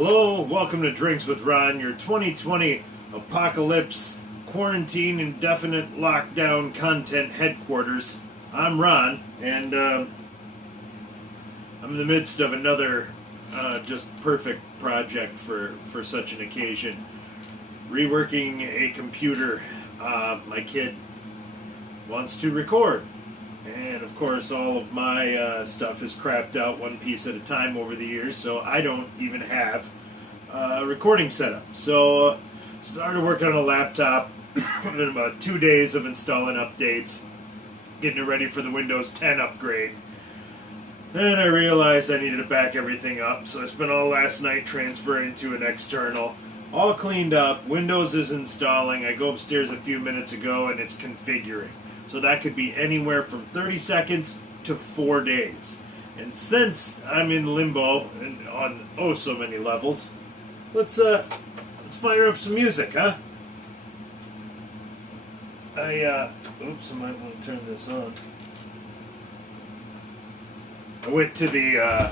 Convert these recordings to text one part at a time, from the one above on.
Hello, welcome to Drinks with Ron, your 2020 apocalypse, quarantine, indefinite lockdown content headquarters. I'm Ron, and I'm in the midst of another just perfect project for such an occasion. Reworking a computer. My kid wants to record. And of course, all of my stuff is crapped out one piece at a time over the years, so I don't even have a recording setup. So, started working on a laptop within about 2 days of installing updates, getting it ready for the Windows 10 upgrade. Then I realized I needed to back everything up, so I spent all last night transferring to an external. All cleaned up, Windows is installing, I go upstairs a few minutes ago and it's configuring. So that could be anywhere from 30 seconds to 4 days. And since I'm in limbo and on oh so many levels, let's fire up some music, huh? I might want to turn this on. I went to the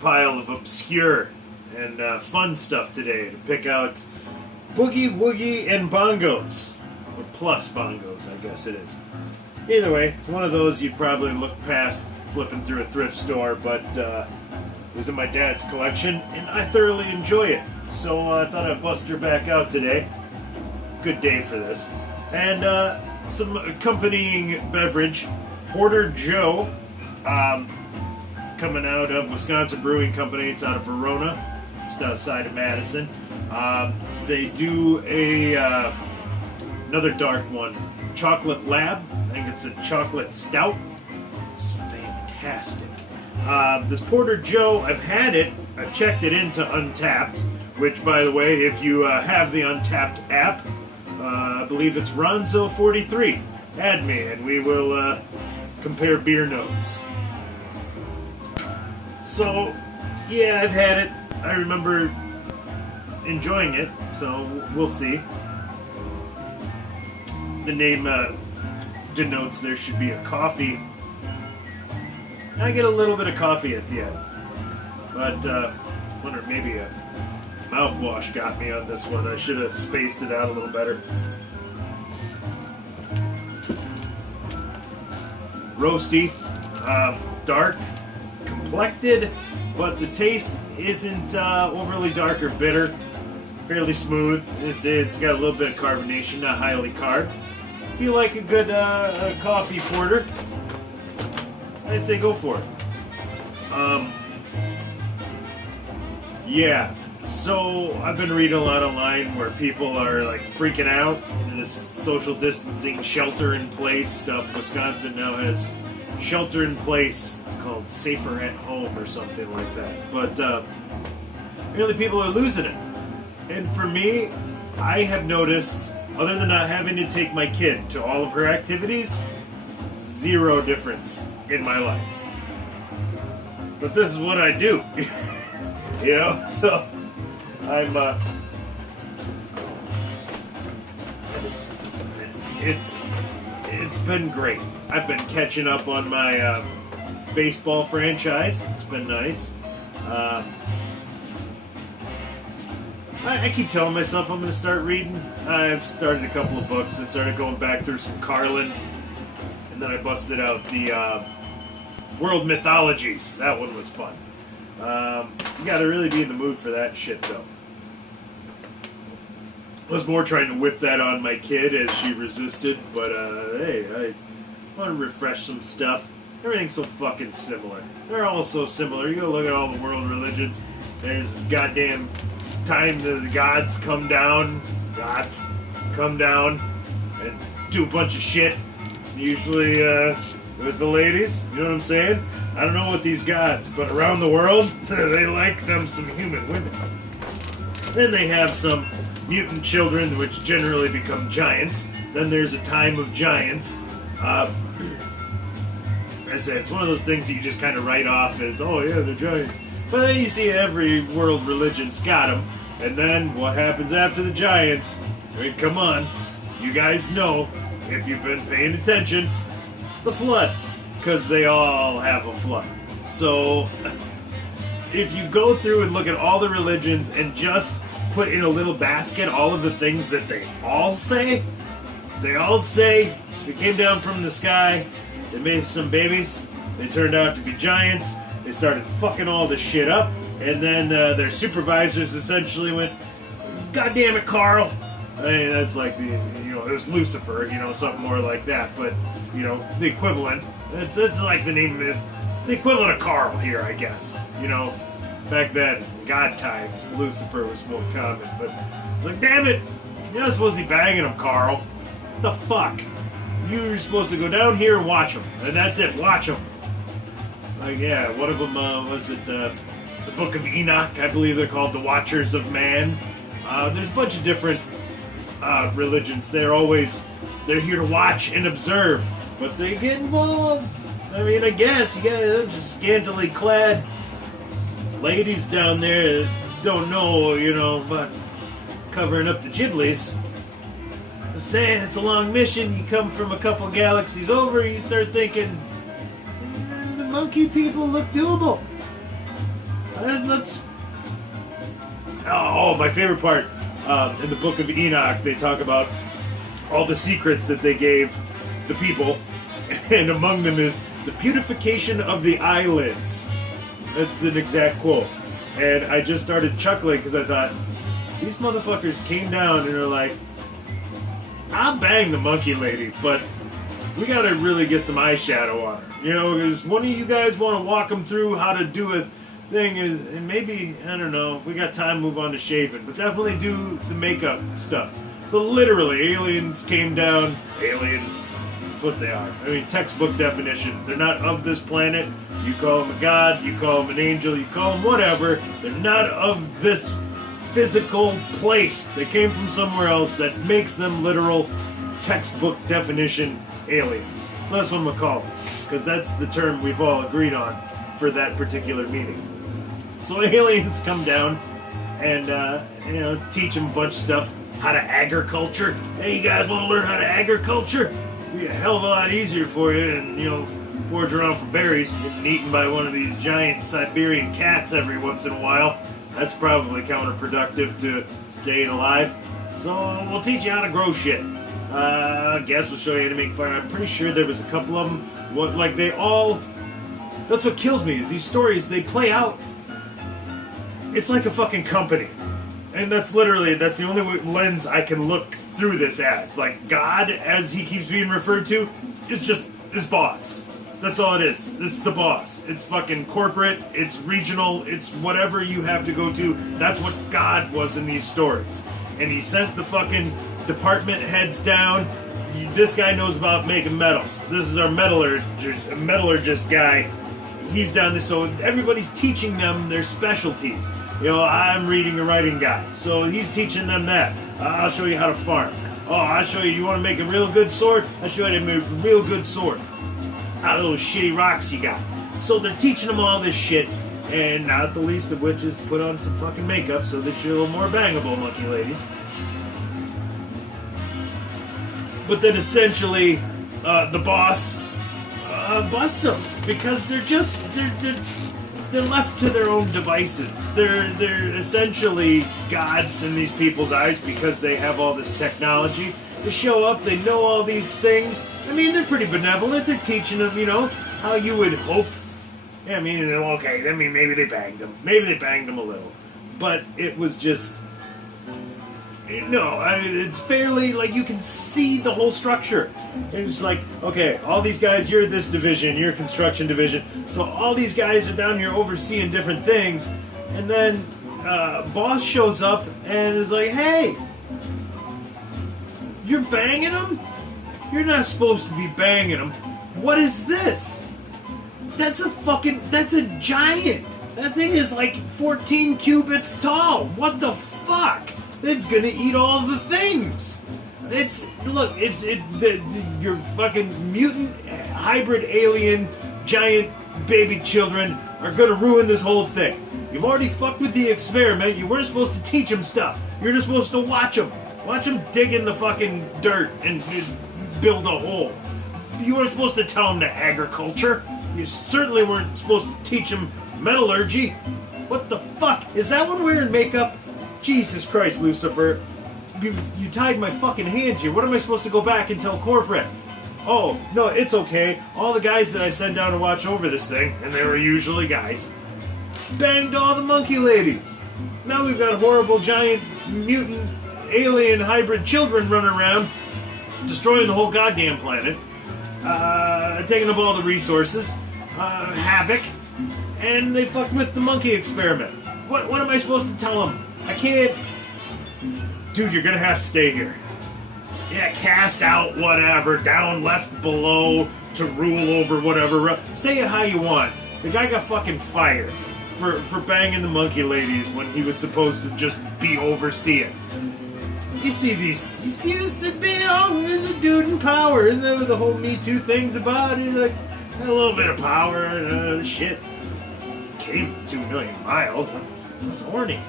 pile of obscure and fun stuff today to pick out Boogie, Woogie, and Bongos. Or plus bongos, I guess it is. Either way, one of those you'd probably look past flipping through a thrift store, but it was in my dad's collection, and I thoroughly enjoy it. So I thought I'd bust her back out today. Good day for this. And some accompanying beverage, Porter Joe, coming out of Wisconsin Brewing Company. It's out of Verona, just outside of Madison. They do another dark one, Chocolate Lab. I think it's a chocolate stout. It's fantastic. This Porter Joe, I've had it. I've checked it into Untapped, which, by the way, if you have the Untapped app, I believe it's Ronzo43. Add me, and we will compare beer notes. So, yeah, I've had it. I remember enjoying it, so we'll see. The name denotes there should be a coffee. I get a little bit of coffee at the end. But wonder if maybe a mouthwash got me on this one. I should have spaced it out a little better. Roasty, dark, complected, but the taste isn't overly dark or bitter. Fairly smooth. It's got a little bit of carbonation, not highly carb. If you like a good coffee porter, I'd say go for it. Yeah, so I've been reading a lot online where people are like freaking out. This social distancing, shelter in place stuff. Wisconsin now has shelter in place. It's called Safer at Home or something like that. But really, people are losing it. And for me, I have noticed, other than not having to take my kid to all of her activities, zero difference in my life. But this is what I do. You know? So, I'm, it's been great. I've been catching up on my baseball franchise. It's been nice. I keep telling myself I'm going to start reading. I've started a couple of books. I started going back through some Carlin, and then I busted out the World Mythologies. That one was fun. You got to really be in the mood for that shit, though. I was more trying to whip that on my kid as she resisted, but hey, I want to refresh some stuff. Everything's so fucking similar. They're all so similar. You go look at all the world religions. There's goddamn time the gods come down and do a bunch of shit, usually with the ladies, you know what I'm saying? I don't know what these gods, but around the world, they like them some human women. Then they have some mutant children, which generally become giants. Then there's a time of giants. As I said, it's one of those things that you just kind of write off as, oh yeah, they're giants. But then you see every world religion's got them. And then what happens after the giants? I mean, come on. You guys know, if you've been paying attention, the flood. Because they all have a flood. So, if you go through and look at all the religions and just put in a little basket all of the things that they all say they came down from the sky, they made some babies, they turned out to be giants, they started fucking all this shit up, and then their supervisors essentially went, "God damn it, Carl." I mean, that's like it was Lucifer, something more like that, but, the equivalent. It's like the name of it. The equivalent of Carl here, I guess. Back then, God times, Lucifer was more common, but like, damn it, you're not supposed to be banging him, Carl. What the fuck? You're supposed to go down here and watch him, and that's it, watch him. Like, yeah, one of them, was it, the Book of Enoch, I believe they're called the Watchers of Man. There's a bunch of different religions. They're here to watch and observe, but they get involved. I mean, I guess you got just scantily clad ladies down there that don't know, about covering up the Ghiblies. I'm saying it's a long mission. You come from a couple galaxies over, you start thinking, the monkey people look doable. Let's. Oh, my favorite part. In the Book of Enoch, they talk about all the secrets that they gave the people, and among them is the beautification of the eyelids. That's an exact quote. And I just started chuckling because I thought, these motherfuckers came down and are like, I'll bang the monkey lady, but we gotta really get some eyeshadow on her. Because one of you guys want to walk them through how to do a thing, and maybe, I don't know, if we got time, move on to shaving, but definitely do the makeup stuff. So literally, aliens came down. Aliens, that's what they are. I mean, textbook definition. They're not of this planet. You call them a god, you call them an angel, you call them whatever. They're not of this physical place. They came from somewhere else that makes them literal textbook definition aliens. So that's what I'm going to call them, because that's the term we've all agreed on for that particular meaning. So aliens come down and, teach them a bunch of stuff. How to agriculture. Hey, you guys want to learn how to agriculture? It'd be a hell of a lot easier for you and, forage around for berries, getting eaten by one of these giant Siberian cats every once in a while. That's probably counterproductive to staying alive. So we'll teach you how to grow shit. I guess we'll show you how to make fire. I'm pretty sure there was a couple of them. That's what kills me, is these stories, they play out. It's like a fucking company. And that's the only lens I can look through this at. It's like God, as he keeps being referred to, is just his boss. That's all it is. This is the boss. It's fucking corporate, it's regional, it's whatever you have to go to. That's what God was in these stories. And he sent the fucking department heads down. This guy knows about making metals. This is our metallurgist guy. He's down there, so everybody's teaching them their specialties. I'm reading and writing guy, so he's teaching them that. I'll show you how to farm. Oh, I'll show you want to make a real good sword? I'll show you how to make a real good sword out of those shitty rocks you got. So they're teaching them all this shit, and not the least of which is to put on some fucking makeup so that you're a little more bangable, monkey ladies. But then essentially, the boss busts them because they're left to their own devices. They're essentially gods in these people's eyes because they have all this technology. They show up, they know all these things. I mean, they're pretty benevolent. They're teaching them, how you would hope. Yeah, I mean, okay, maybe they banged them. Maybe they banged them a little. But it was just... No, it's fairly, you can see the whole structure. It's like, okay, all these guys, you're this division, you're construction division, so all these guys are down here overseeing different things, and then boss shows up and is like, hey, you're banging them? You're not supposed to be banging them. What is this? That's a giant. That thing is 14 cubits tall. What the fuck? It's gonna eat all the things. Your fucking mutant, hybrid, alien, giant baby children are gonna ruin this whole thing. You've already fucked with the experiment. You weren't supposed to teach them stuff. You're just supposed to watch them. Watch them dig in the fucking dirt and build a hole. You weren't supposed to tell them to agriculture. You certainly weren't supposed to teach them metallurgy. What the fuck? Is that one wearing makeup? Jesus Christ, Lucifer. You tied my fucking hands here. What am I supposed to go back and tell corporate? Oh, no, it's okay. All the guys that I sent down to watch over this thing, and they were usually guys, banged all the monkey ladies. Now we've got horrible giant mutant alien hybrid children running around, destroying the whole goddamn planet, taking up all the resources, havoc, and they fucked with the monkey experiment. What am I supposed to tell them? I can't... Dude, you're gonna have to stay here. Yeah, cast out, whatever, down, left, below, to rule over, whatever. Say it how you want. The guy got fucking fired for banging the monkey ladies when he was supposed to just be overseeing. You see this, there's a dude in power. Isn't that what the whole Me Too thing's about? He's like, a little bit of power and shit. Came 2 million miles. I was horny.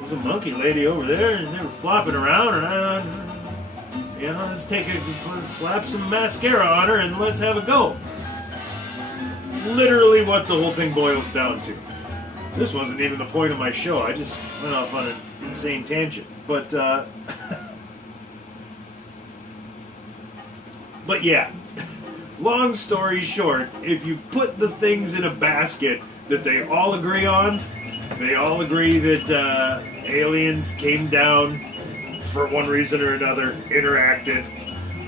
There's a monkey lady over there and they were flopping around and let's slap some mascara on her and let's have a go. Literally what the whole thing boils down to. This wasn't even the point of my show. I just went off on an insane tangent. But but yeah, long story short, if you put the things in a basket that they all agree on, they all agree that aliens came down for one reason or another, interacted.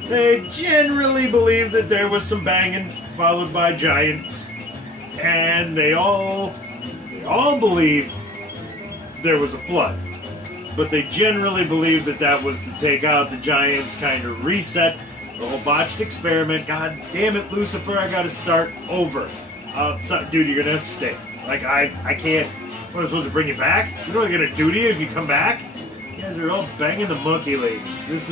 They generally believe that there was some banging followed by giants, and they all believe there was a flood. But they generally believe that was to take out the giants, kind of reset the whole botched experiment. God damn it, Lucifer, I gotta start over. Dude, you're gonna have to stay. Like, I can't... What, am I supposed to bring you back? You know what I'm gonna do to you if you come back? You guys are all banging the monkey ladies. This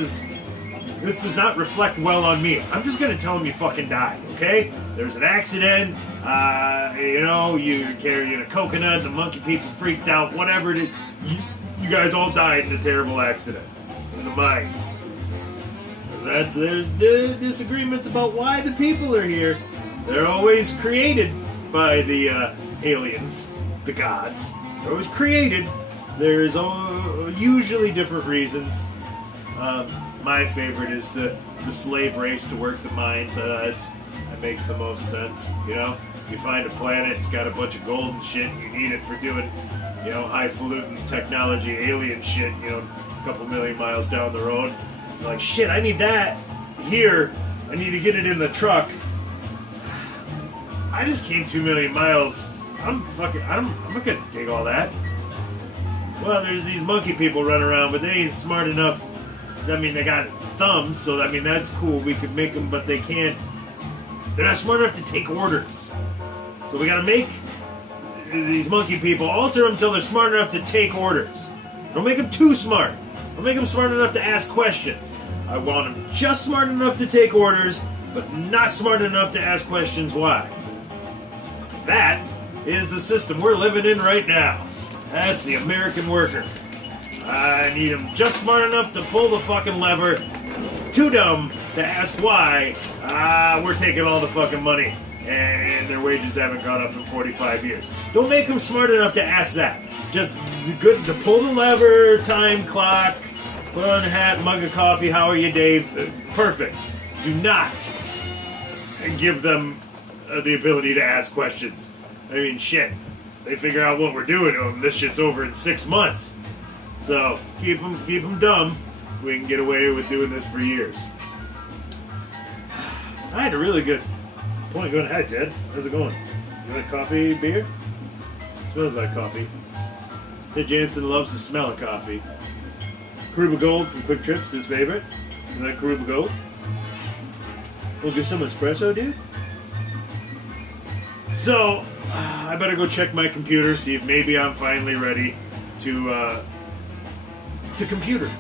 does not reflect well on me. I'm just gonna tell them you fucking died, okay? There was an accident, you're carrying a coconut, the monkey people freaked out, whatever it is. You guys all died in a terrible accident. In the mines. There's disagreements about why the people are here. They're always created by the aliens, the gods. They're always created. There's usually different reasons. My favorite is the slave race to work the mines. That makes the most sense. You know, you find a planet, it's got a bunch of gold and shit, you need it for doing, highfalutin technology, alien shit, a couple million miles down the road. You're like, shit, I need that here. I need to get it in the truck. I just came 2 million miles. I'm not gonna dig all that. Well, there's these monkey people running around, but they ain't smart enough. I mean, they got thumbs, so I mean, that's cool. We could make them, but they can't. They're not smart enough to take orders. So we gotta make these monkey people, alter them until they're smart enough to take orders. Don't make them too smart. Don't make them smart enough to ask questions. I want them just smart enough to take orders, but not smart enough to ask questions why. That is the system we're living in right now. That's the American worker. I need them just smart enough to pull the fucking lever, too dumb to ask why. We're taking all the fucking money, and their wages haven't gone up in 45 years. Don't make them smart enough to ask that. Just good to pull the lever, time clock, put on a hat, mug of coffee, how are you, Dave? Perfect. Do not give them the ability to ask questions. I mean, shit. They figure out what we're doing to them. This shit's over in 6 months. So, keep them dumb. We can get away with doing this for years. I had a really good point going. Hi, Ted. How's it going? You want coffee, beer? Smells like coffee. Ted Jameson loves the smell of coffee. Karuba Gold from Quick Trips, his favorite. You like Karuba Gold? We'll get some espresso, dude. So, I better go check my computer, see if maybe I'm finally ready to computer.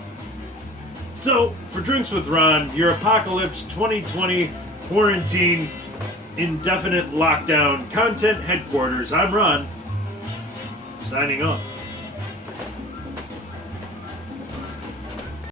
So, for Drinks with Ron, your Apocalypse 2020 Quarantine Indefinite Lockdown Content Headquarters, I'm Ron, signing off.